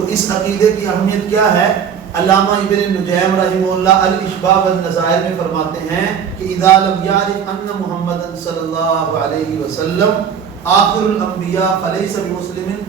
تو اس عقیدے کی اہمیت کیا ہے؟ علامہ ابن نجیم رحمہ اللہ الاشباح والنظائر میں فرماتے ہیں کہ اذا لم یعرف ان محمد صلی اللہ علیہ وسلم آخر الانبیاء فلیس بمسلم،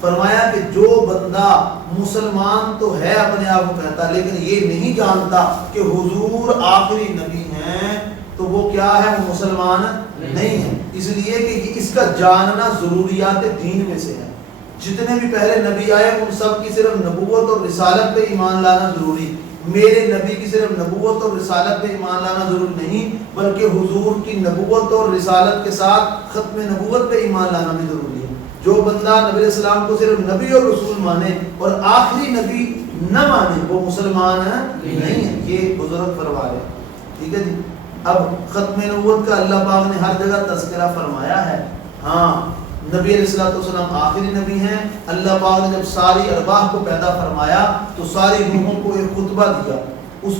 فرمایا کہ جو بندہ مسلمان تو ہے اپنے آپ کو کہتا لیکن یہ نہیں جانتا کہ حضور آخری نبی ہیں تو وہ کیا ہے؟ وہ مسلمان نہیں ہے۔ اس لیے کہ اس کا جاننا ضروریات دین میں سے ہے۔ جتنے بھی پہلے نبی آئے ان سب کی صرف نبوت اور رسالت پہ ایمان لانا ضروری، میرے نبی کی صرف نبوت اور رسالت پہ ایمان لانا ضروری نہیں بلکہ حضور کی نبوت اور رسالت کے ساتھ ختم نبوت پہ ایمان لانا بھی ضروری ہے۔ جو بندہ نبی علیہ السلام کو صرف نبی اور رسول مانے اور آخری نبی نہ مانے وہ مسلمان نہیں ہے، یہ بزرگ فرما رہے ہیں۔ ٹھیک ہے جی۔ اب ختم نبوت کا اللہ پاک نے ہر جگہ تذکرہ فرمایا ہے۔ ہاں نبی علیہ السلام آخری نبی ہیں۔ اللہ پاک نے جب ساری ارواح کو پیدا فرمایا تو ساری روحوں کو ایک خطبہ دیا۔ وہ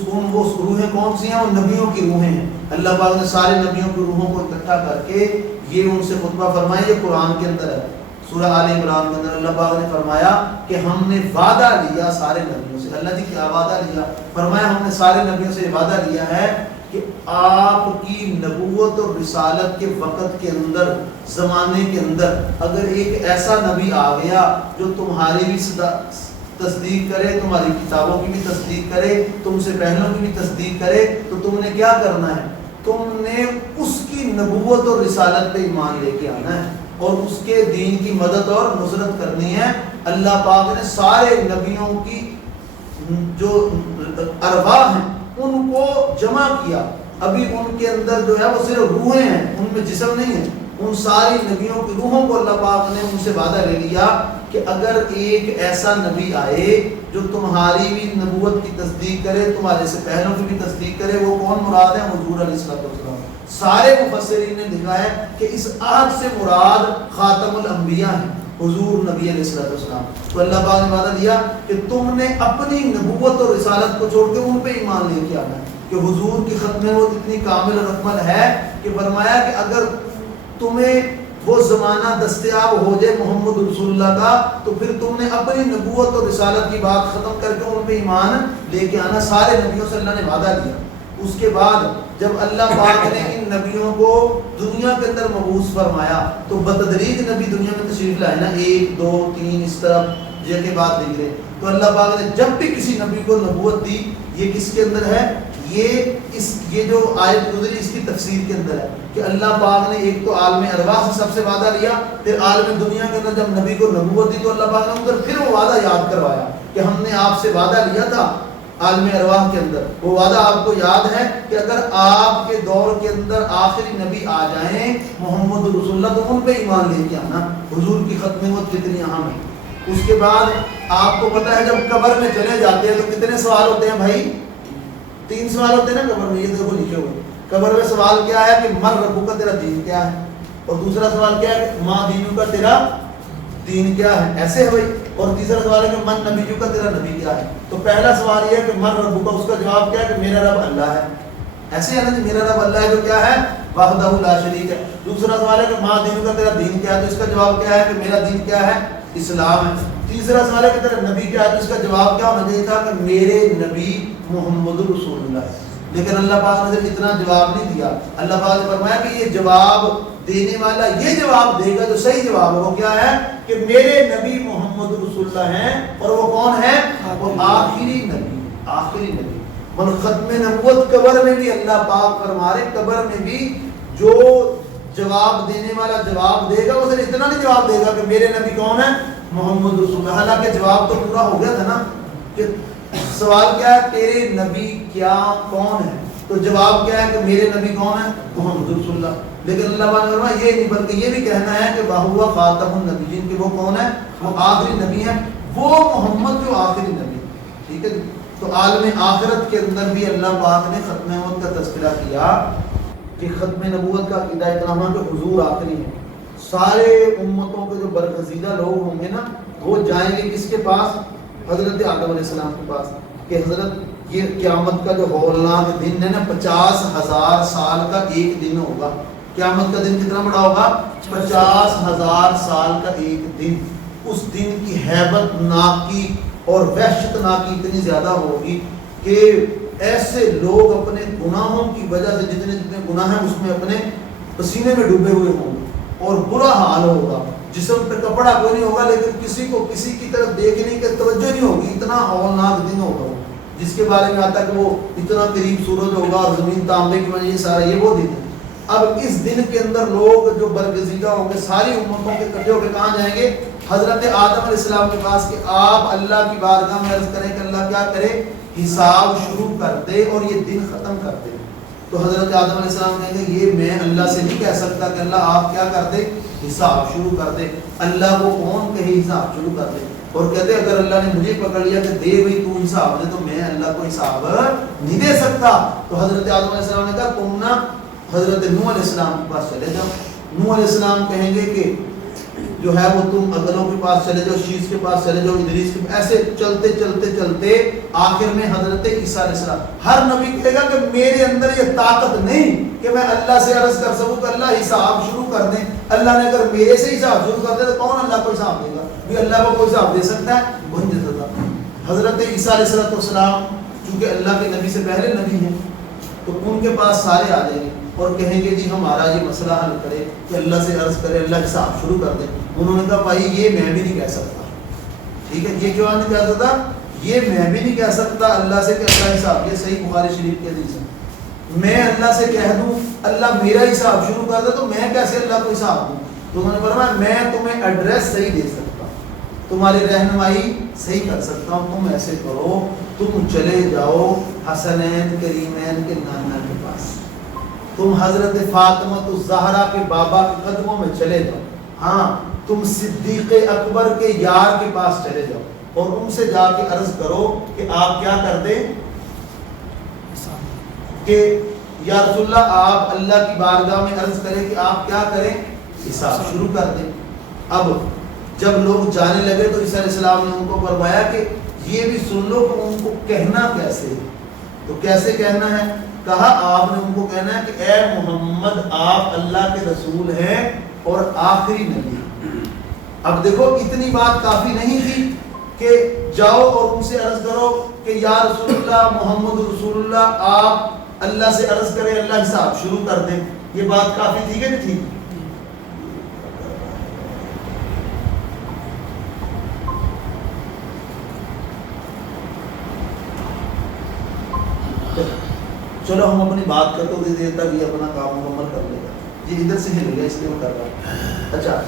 روحیں کون سی ہیں؟ وہ نبیوں کی روحیں ہیں۔ اللہ پاک نے سارے نبیوں کی روحوں کو اکٹھا کر کے یہ ان سے خطبہ فرمایا۔ یہ قرآن کے اندر ہے، سورہ آل عمران کے اندر اللہ پاک نے فرمایا کہ ہم نے وعدہ لیا سارے نبیوں سے۔ اللہ جی کیا وعدہ لیا؟ فرمایا ہم نے سارے نبیوں سے وعدہ لیا ہے کہ آپ کی نبوت اور رسالت کے وقت کے اندر، زمانے کے اندر اگر ایک ایسا نبی آ گیا جو تمہاری بھی تصدیق کرے، تمہاری کتابوں کی بھی تصدیق کرے، تم سے پہلوں کی بھی تصدیق کرے، تو تم نے کیا کرنا ہے؟ تم نے اس کی نبوت اور رسالت پہ ایمان لے کے آنا ہے اور اس کے دین کی مدد اور نصرت کرنی ہے۔ اللہ پاک نے سارے نبیوں کی جو ارواح ہیں ان کو جمع کیا۔ ابھی ان کے اندر جو ہے وہ صرف روحیں ہیں، ان میں جسم نہیں ہے۔ ان ساری نبیوں کی روحوں کو اللہ پاک نے ان سے وعدہ لے لیا کہ اگر ایک ایسا نبی آئے جو تمہاری بھی نبوت کی تصدیق کرے، تمہارے سے پہلوں کی بھی تصدیق کرے، وہ کون مراد ہے؟ حضور علیہ السلام۔ سارے مفسرین نے لکھا ہے کہ اس آیت سے مراد خاتم الانبیاء ہیں، حضور نبی علیہ السلام۔ تو اللہ پاک نے وعدہ دیا کہ تم نے اپنی نبوت اور رسالت کو چھوڑ کے ان پہ ایمان لے کے آنا ہے، کہ حضور کی ختم نبوت اتنی کامل اور اکمل ہے کہ فرمایا کہ اگر تمہیں وہ زمانہ دستیاب ہو جائے محمد رسول اللہ کا تو پھر تم نے اپنی نبوت اور رسالت کی بات ختم کر کے ان پہ ایمان لے کے آنا۔ سارے نبیوں سے اللہ نے وعدہ لیا۔ اس کے بعد جب اللہ پاک نے ان نبیوں کو دنیا کے اندر مبعوث فرمایا تو بتدریج نبی دنیا میں تشریف لائے نا، 1 2 3 اس طرح جے کے بعد نکلے۔ تو اللہ پاک نے جب بھی کسی نبی کو نبوت دی، یہ کس کے اندر ہے؟ یہ جو آیت گزری اس کی تفسیر کے اندر ہے کہ اللہ پاک نے ایک تو عالم ارواح سے سب سے وعدہ لیا، پھر عالم دنیا کے اندر جب نبی کو نبوت دی تو اللہ پاک نے ادھر پھر وہ وعدہ یاد کروایا کہ ہم نے آپ سے وعدہ لیا تھا عالم ارواح کے اندر۔ وہ وعدہ آپ کو یاد ہے کہ اگر آپ کے دور کے اندر آخری نبی آ جائیں محمد رسول اللہ تو ان پہ ایمان لے کے آنا۔ حضور کی ختم نبوت کتنی اہم ہے۔ اس کے بعد آپ کو پتہ ہے جب قبر میں چلے جاتے ہیں تو کتنے سوال ہوتے ہیں بھائی؟ 3 سوال ہوتے ہیں نا قبر میں، یہ دیکھو لکھے ہوئے۔ قبر میں سوال کیا ہے کہ من ربک کا تیرا دین کیا ہے، اور دوسرا سوال کیا ہے کہ ماں دینوں کا تیرا دین کیا ہے، ایسے ہے بھائی۔ اور تیسرا سوال ہے کہ من نبیوں کا تیرا نبی کیا ہے۔ تو پہلا سوال یہ ہے کہ من ربک کا، اس کا جواب کیا ہے کہ میرا رب اللہ ہے، ایسے ہے نا جی، میرا رب اللہ ہے جو کیا ہے وحدہ لا شریک ہے۔ دوسرا سوال ہے کہ ماں دینوں کا تیرا دین کیا ہے، تو اس کا جواب کیا ہے کہ میرا دین کیا ہے اسلام ہے۔ تیسرا سوال ہے کہ تیرا نبی کیا ہے، تو اس کا جواب کیا ہونا چاہیے تھا کہ میرے نبی محمد رسول اللہ ہے۔ لیکن اللہ پاک نے صرف اتنا جواب نہیں دیا، اللہ پاک نے فرمایا کہ یہ جواب دینے والا یہ جواب دے گا جو صحیح جواب ہے، وہ کیا ہے کہ میرے نبی محمد رسول اللہ ہیں، اور وہ کون ہے؟ وہ آخری نبی، آخری نبی۔ من ختم نبوت قبر میں بھی اللہ پاک فرما رہے قبر میں بھی جو جواب دینے والا جواب دے گا وہ صرف اتنا نہیں جواب دے گا کہ میرے نبی کون ہے؟ محمد رسول اللہ۔ حالانکہ جواب تو پورا ہو گیا تھا نا کہ سوال کیا ہے تیرے نبی کیا کون ہے، تو جواب کیا ہے کہ میرے نبی کون ہے؟ محمد رسول اللہ۔ لیکن اللہ تعالیٰ نے فرمایا یہ نہیں بلکہ یہ بھی کہنا ہے کہ وَهُوَ خاتم النبیین، کہ وہ کون ہے؟ وہ آخری نبی ہے، وہ محمد جو آخری نبی۔ ٹھیک ہے، تو عالم آخرت کے اندر بھی اللہ پاک نے ختم نبوت کا تذکرہ کیا کہ ختم نبوت کا عقیدہ اتنا کہ حضور آخری ہے۔ سارے امتوں کے جو برگزیدہ لوگ ہوں گے نا وہ جائیں گے کس کے پاس؟ حضرت آدم علیہ السلام کے پاس، کہ حضرت یہ قیامت کا جو ہولناک دن ہے نا 50,000 سال کا ایک دن ہوگا۔ قیامت کا دن کتنا بڑا ہوگا؟ 50,000 سال کا ایک دن۔ اس دن کی ہیبت ناکی اور وحشت ناکی اتنی زیادہ ہوگی کہ ایسے لوگ اپنے گناہوں کی وجہ سے جتنے جتنے گناہ ہیں اس میں اپنے پسینے میں ڈوبے ہوئے ہوں گے اور برا حال ہوگا. جسم پہ کپڑا کوئی نہیں ہوگا لیکن کسی کو کسی کی طرف دیکھنے کی توجہ نہیں ہوگی. اتنا ہولناک دن ہوگا جس کے بارے میں آتا کہ وہ اتنا قریب سورج ہوگا اور زمین تانبے کی وجہ یہ سارا یہ وہ دن ہے. اب اس دن کے اندر لوگ جو برگزیدہ ہوں گے ساری امتوں کے اکٹھے ہو کے کہاں جائیں گے؟ حضرت آدم علیہ السلام کے پاس کہ آپ اللہ کی بارگاہ میں عرض کریں کہ اللہ کیا کرے؟ حساب شروع کر دے اور یہ دن ختم کر دے. تو حضرت آدم علیہ السلام کہیں گے یہ میں اللہ سے نہیں کہہ سکتا کہ اللہ آپ کیا کر دے؟ حساب شروع کر دے. اللہ کو کون کہے حساب شروع کر دے؟ اور کہتے اگر اللہ نے مجھے پکڑ لیا کہ دے بھائی تو حساب دے تو میں اللہ کو حساب نہیں دے سکتا. تو حضرت آدم علیہ السلام نے کہا تم نا حضرت نوح علیہ السلام کے پاس چلے جاؤ. نوح علیہ السلام کہیں گے کہ جو ہے وہ تم اگلوں کے پاس چلے جاؤ, شیش کے پاس چلے جاؤ, ادریس کے پاس, ایسے چلتے چلتے چلتے آخر میں حضرت عیسیٰ علیہ السلام. ہر نبی کہے گا کہ میرے اندر یہ طاقت نہیں کہ میں اللہ سے عرض کر سکوں کہ اللہ حساب شروع کر دیں. اللہ نے اگر میرے سے حساب شروع کر دے تو کون اللہ کو حساب دے گا؟ بھی اللہ کو کوئی حساب دے سکتا ہے؟ وہ نہیں دے سکتا. حضرت عیسیٰ علیہ السلام چونکہ اللہ کے نبی سے پہلے نبی ہیں تو ان کے پاس سارے آ جائیں گے اور کہیں گے جی ہمارا یہ مسئلہ حل کرے کہ اللہ سے عرض کرے, اللہ حساب شروع کر دے. انہوں نے کہا بھائی یہ میں بھی نہیں کہہ سکتا. ٹھیک ہے, یہ کیوں نہیں کہہ سکتا؟ یہ میں بھی نہیں کہہ سکتا اللہ سے کہ اللہ حساب. یہ صحیح بخاری شریف کے حدیث ہے. میں اللہ سے کہہ دوں اللہ میرا حساب شروع کر دے تو میں کیسے اللہ کو حساب دوں؟ تو انہوں نے فرمایا میں تمہیں ایڈریس صحیح دے سکتا ہوں, تمہاری رہنمائی صحیح کر سکتا ہوں. تم ایسے کرو, تم چلے جاؤ حسنین کریمین کے نانا کے پاس, تم حضرت فاطمہ الزہرا کے بابا کے قدموں میں چلے جاؤ. ہاں تم صدیق اکبر کے یار کے پاس چلے جاؤ اور ان سے جا کے عرض کرو کہ آپ کیا کر دیں کہ یا رسول اللہ آپ اللہ کی بارگاہ میں عرض کریں کہ آپ کیا کریں؟ حساب شروع کر دیں. اب جب لوگ جانے لگے تو عیسیٰ علیہ السلام نے ان کو فرمایا کہ یہ بھی سن لو کہ ان کو کہنا کیسے. تو کیسے کہنا ہے؟ کہا آپ نے ان کو کہنا ہے کہ اے محمد آپ اللہ کے رسول ہیں اور آخری نبی. اب دیکھو اتنی بات کافی نہیں تھی کہ جاؤ اور ان سے عرض کرو کہ یا رسول اللہ محمد رسول اللہ آپ اللہ سے عرض کریں اللہ حساب شروع کر دیں. یہ بات کافی تھی کہ نہیں تھی؟ چلو ہم اپنی بات کرتے ہوئے دیر تک یہ اپنا کام مکمل کر لے گا. یہ ادھر سے ہل گیا اس لیے میں کر رہا ہوں. اچھا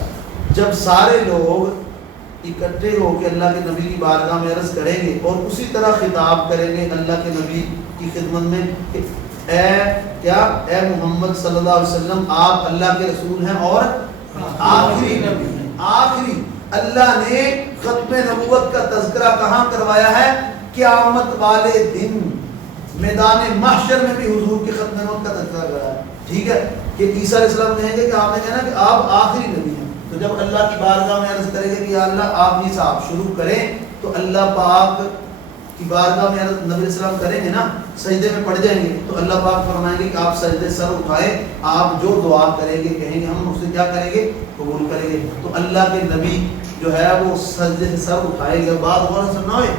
جب سارے لوگ اکٹھے ہو کے اللہ کے نبی کی بارگاہ میں عرض کریں گے اور اسی طرح خطاب کریں گے اللہ کے نبی کی خدمت میں کہ اے محمد صلی اللہ علیہ وسلم آپ اللہ کے رسول ہیں اور آخری نبی ہیں. آخری اللہ نے ختم نبوت کا تذکرہ کہاں کروایا ہے؟ قیامت والے دن میدان محشر میں بھی حضور کے ختم نبوت کا تذکرہ کروایا ہے. ٹھیک ہے کہ عیسیٰ علیہ السلام کہیں گے کہ آپ نے کہنا کہ آپ آخری نبی ہیں. تو جب اللہ کی بارگاہ میں عرض کریں گے کہ یا اللہ آپ حساب شروع کریں تو اللہ پاک کی بارگاہ میں نبی علیہ السلام کریں گے نا, سجدے میں پڑ جائیں گے تو اللہ پاک فرمائیں گے کہ آپ سجدے سر اٹھائیں, آپ جو دعا کریں گے کہیں گے ہم اسے کیا کریں گے؟ قبول کریں گے. تو اللہ کے نبی جو ہے وہ سجدے سے سر اٹھائیں گے. بات غور سے سننا ہوئے,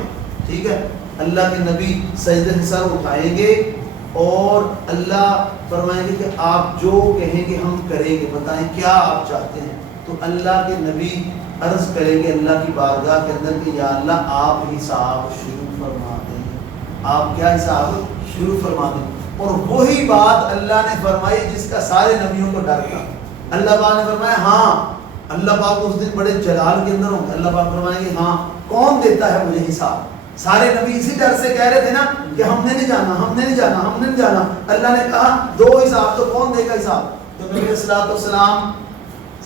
ٹھیک ہے, اللہ کے نبی سجدے سے سر اٹھائیں گے اور اللہ فرمائیں گے کہ آپ جو کہیں گے ہم کریں گے, بتائیں کیا آپ چاہتے ہیں. تو اللہ کے نبی عرض کریں گے اللہ کی بارگاہ کے اندر کہ یا اللہ آپ حساب شروع فرما دیں, آپ کیا حساب شروع فرما دیں. اور وہی بات اللہ نے فرمائی جس کا سارے نبیوں کو ڈر تھا. اللہ پاک نے فرمایا ہاں اللہ پاک اس دن بڑے جلال کے اندر ہوں گے. اللہ پاک فرمائیں گے ہاں کون دیتا ہے مجھے حساب. سارے نبی اسی ڈر سے کہہ رہے تھے نا کہ ہم نے نہیں جانا, ہم نے نہیں جانا, ہم نے نہیں جانا. اللہ نے کہا دو حساب تو کون دے گا حساب؟ تو نبی علیہ الصلوۃ والسلام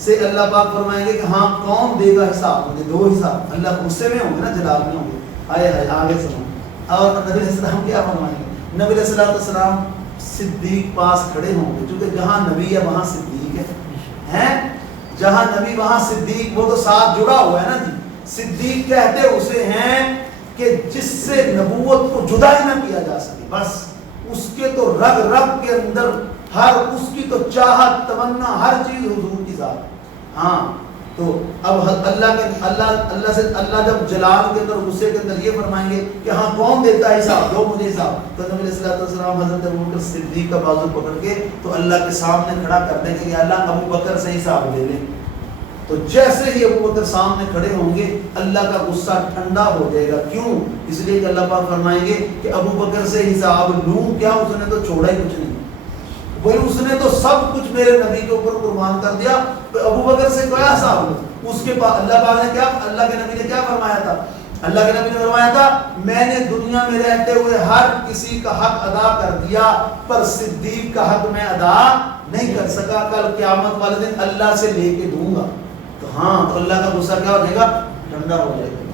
سے اللہ پاک فرمائیں گے کہ ہاں کون دے گا حساب؟ مجھے دو حساب. اللہ غصے میں ہوں گے نا, جلال میں ہوں گے. آئے آئے آگے سنو. اور نبی علیہ السلام کیا فرمائیں گے؟ نبی علیہ الصلوۃ والسلام صدیق پاس کھڑے ہوں گے, کیونکہ جہاں نبی ہے وہاں صدیق ہے. جہاں نبی وہاں صدیق, وہ تو ساتھ جڑا ہوا ہے نا جی. صدیق کہتے اسے ہیں کہ جس سے نبوت کو جدا ہی نہ کیا جا سکے, بس اس کے تو رگ رگ کے اندر ہر اس کی تو چاہت تمنا ہر چیز حضور کی ذات. ہاں تو اب اللہ سے اللہ جب جلال کے اندر غصے کے اندر یہ فرمائیں گے کہ ہاں کون دیتا ہے حساب، دو مجھے حساب، تو نبی علیہ الصلوۃ والسلام حضرت ابوبکر صدیق کا بازو پکڑ کے تو اللہ کے سامنے کھڑا کر دیں گے کہ اللہ ابوبکر سے حساب لے لیں. تو جیسے ہی ابوبکر سامنے کھڑے ہوں گے اللہ کا غصہ ٹھنڈا ہو جائے گا. کیوں؟ اس لیے کہ اللہ پاک فرمائیں گے کہ ابوبکر سے حساب لوں کیا، اس نے تو چھوڑا ہی کچھ نہیں، وہی اس نے تو سب کچھ میرے نبی کے اوپر قربان کر دیا، ابوبکر سے کیا حساب لوں. اس کے بعد اللہ پاک نے کیا، اللہ کے نبی نے کیا فرمایا تھا؟ اللہ کے نبی نے فرمایا تھا میں نے دنیا میں رہتے ہوئے ہر کسی کا حق ادا کر دیا پر صدیق کا حق میں ادا نہیں کر سکا، کل قیامت والے دن اللہ سے لے کے دوں گا. تو ہاں، تو اللہ کا غصہ کیا ہو جائے گا؟ ٹھنڈا ہو جائے گا.